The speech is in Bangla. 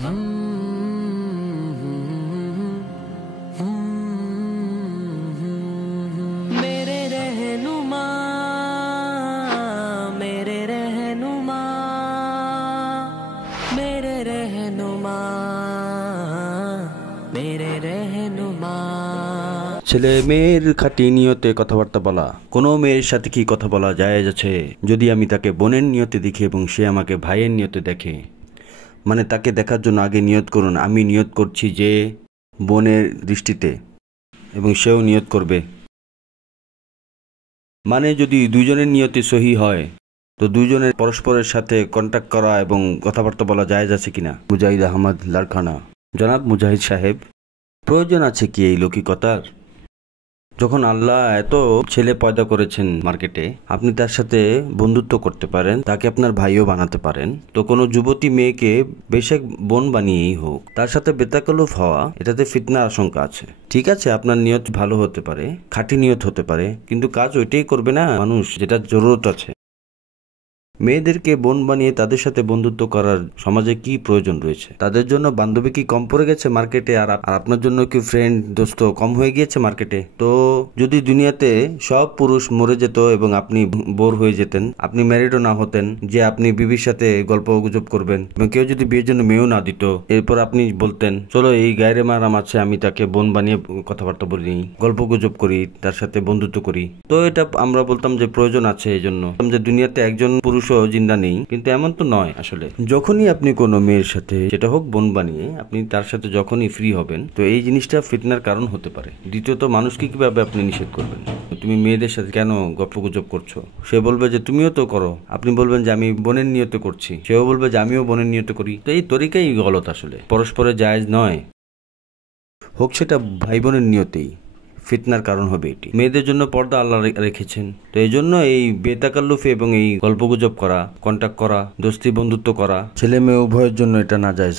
मेरे रहनुमा, मेरे रहनुमा, मेरे रहनुमा, मेरे रहनुमा। ছেলে মেয়ের খাঁটি নিয়তে কথাবার্তা বলা। কোনো মেয়ের সাথে কি কথা বলা জায়েজ আছে যদি আমি তাকে বোনের নিয়তে দেখি এবং সে আমাকে ভাইয়ের নিয়তে দেখে? মানে তাকে দেখার জন্য আগে নিয়ত করুন, আমি নিয়ত করছি যে বোনের দৃষ্টিতে, এবং সেও নিয়ত করবে। মানে যদি দুইজনের নিয়তে সহি হয় তো দুইজনের পরস্পরের সাথে কন্ট্যাক্ট করা এবং কথাবার্তা বলা জায়েজ আছে কিনা? মুজাহিদ আহমদ লারখানা। জনাব মুজাহিদ সাহেব, প্রয়োজন আছে কি এই লৌকিকতার? যখন আল্লাহ এত ছেলে পয়দা করেছেন মার্কেটে, আপনি তার সাথে বন্ধুত্ব করতে পারেন, তাকে আপনার ভাইও বানাতে পারেন। তো কোনো যুবতী মেয়েকে বেশক বোন বানিয়েই হোক, তার সাথে বেতাকলুফ হওয়া, এটাতে ফিতনার আশঙ্কা আছে। ঠিক আছে, আপনার নিয়ত ভালো হতে পারে, খাঁটি নিয়ত হতে পারে, কিন্তু কাজ ওইটাই করবে না মানুষ যেটা জরুরত আছে। মেয়েদেরকে বোন বানিয়ে তাদের সাথে বন্ধুত্ব করার সমাজে কি প্রয়োজন রয়েছে? তাদের জন্য বান্ধবী কি কম পড়ে গেছে মার্কেটে, আর আপনার জন্য কি ফ্রেন্ড দোস্ত কম হয়ে গিয়েছে মার্কেটে? তো যদি দুনিয়াতে সব পুরুষ মরে যেত এবং আপনি বোর হয়ে যেতেন, আপনি ম্যারিডও না হতেন, যে আপনি বিবির সাথে গল্প গুজব করবেন, এবং কেউ যদি বিয়ের জন্য মেয়েও না দিত, এরপর আপনি বলতেন চলো এই গায়ের মারাম আছে, আমি তাকে বোন বানিয়ে কথাবার্তা বলি, গল্প গুজব করি, তার সাথে বন্ধুত্ব করি, তো এটা আমরা বলতাম যে প্রয়োজন আছে। এই জন্য যে দুনিয়াতে একজন পুরুষ জিন্দা নেই, কিন্তু এমন তো নয়। আসলে যখনই আপনি কোনো মেয়ের সাথে, যেটা হোক বোন বানিয়ে, আপনি তার সাথে যখনই ফ্রি হবেন, তো এই জিনিসটা ফিতনার কারণ হতে পারে। দ্বিতীয়ত, মানুষকে কিভাবে আপনি নিষেধ করবেন? তুমি মেয়েদের সাথে কেন গল্পগুজব করছো? সে বলবে যে তুমিও তো করো, আপনি বলবেন যে আমি বোনের নিয়তে করছি, সেও বলবে যে আমিও বোনের নিয়তে করি। তো এই তরিকাই গলত, আসলে পরস্পরের জায়েজ নয়। হোক সেটা ভাই বোনের নিয়তেই, ফিতনার কারণ হবে এটি। মেয়েদের জন্য পর্দা আল্লাহ রেখেছেন, তো এই জন্য এই বেতাকাল্লুফে এবং এই গল্পগুজব করা, কন্ট্যাক্ট করা, দোস্তি বন্ধুত্ব করা, ছেলে মেয়ে উভয়ের জন্য এটা নাজায়েজ।